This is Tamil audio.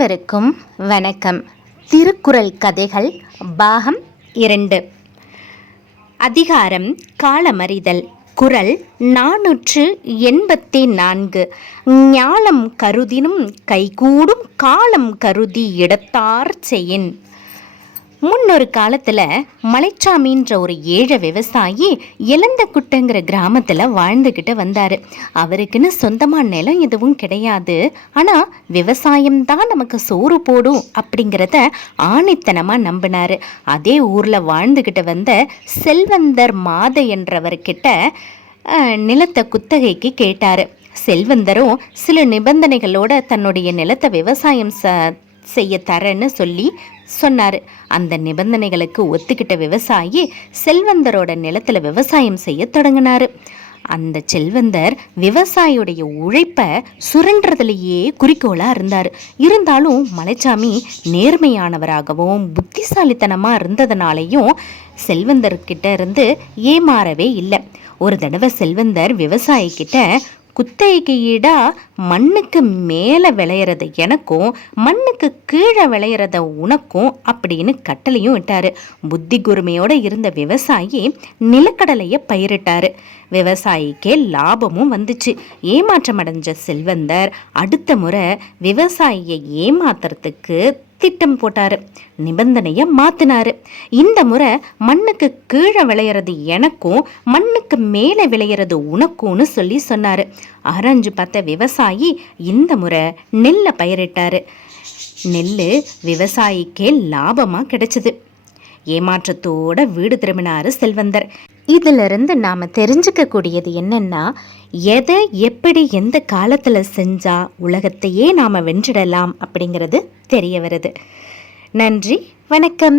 அனைவருக்கும் வணக்கம். திருக்குறள் கதைகள் பாகம் 2. அதிகாரம் காலமறிதல். குறள் 484. ஞாலம் கருதினும் கைகூடும் காலம் கருதி இடத்தார் செயின். முன்னொரு காலத்தில் மலைச்சாமின்ற ஒரு ஏழை விவசாயி இளந்தக்குட்டைங்கிற கிராமத்தில் வாழ்ந்துக்கிட்டு வந்தார். அவருக்குன்னு சொந்தமான நிலம் எதுவும் கிடையாது. ஆனால் விவசாயம்தான் நமக்கு சோறு போடும் அப்படிங்கிறத ஆணித்தனமாக நம்பினார். அதே ஊரில் வாழ்ந்துக்கிட்டு வந்த செல்வந்தர் மாத என்றவர்கிட்ட நிலத்தை குத்தகைக்கு கேட்டார். செல்வந்தரும் சில நிபந்தனைகளோட தன்னுடைய நிலத்தை விவசாயம் செய்ய தரேன்னு சொன்னார். அந்த நிபந்தனைகளுக்கு ஒத்துக்கிட்ட விவசாயி செல்வந்தரோட நிலத்தில் விவசாயம் செய்ய தொடங்கினார். அந்த செல்வந்தர் விவசாயியுடைய உழைப்பை சுரண்டுறதுலேயே குறிக்கோளாக இருந்தார். இருந்தாலும் மலைச்சாமி நேர்மையானவராகவும் புத்திசாலித்தனமாக இருந்ததுனாலையும் செல்வந்தர்கிட்ட இருந்து ஏமாறவே இல்லை. ஒரு தடவை செல்வந்தர் விவசாயிக்கிட்ட குத்தகைக்கு ஈடா மண்ணுக்கு மேலே விளையிறது எனக்கும் மண்ணுக்கு கீழே விளையிறத உனக்கும் அப்படின்னு கட்டளையும் விட்டார். புத்தி கூர்மையோடு இருந்த விவசாயி நிலக்கடலையை பயிரிட்டார். விவசாயிக்கே லாபமும் வந்துச்சு. ஏமாற்றமடைஞ்ச செல்வந்தர் அடுத்த முறை விவசாயியை ஏமாத்துறதுக்கு திட்டம் போட்டார். நிபந்தனையை மாத்தினாரு. இந்த முறை மண்ணுக்கு கீழே விளையிறது எனக்கும் மண்ணுக்கு மேலே விளையிறது உனக்கும்னு சொன்னார். ஆராய்ஞ்சு பார்த்த விவசாயி இந்த முறை நெல்லை பயிரிட்டாரு. நெல் விவசாயிக்கே லாபமாக கிடைச்சிது. ஏமாற்றத்தோட வீடு திரும்பினாரு செல்வந்தர். இதிலிருந்து நாம் தெரிஞ்சுக்கக்கூடியது என்னன்னா, எதை எப்படி எந்த காலத்தில் செஞ்சால் உலகத்தையே நாம் வென்றிடலாம் அப்படிங்கிறது தெரிய வருது. நன்றி, வணக்கம்.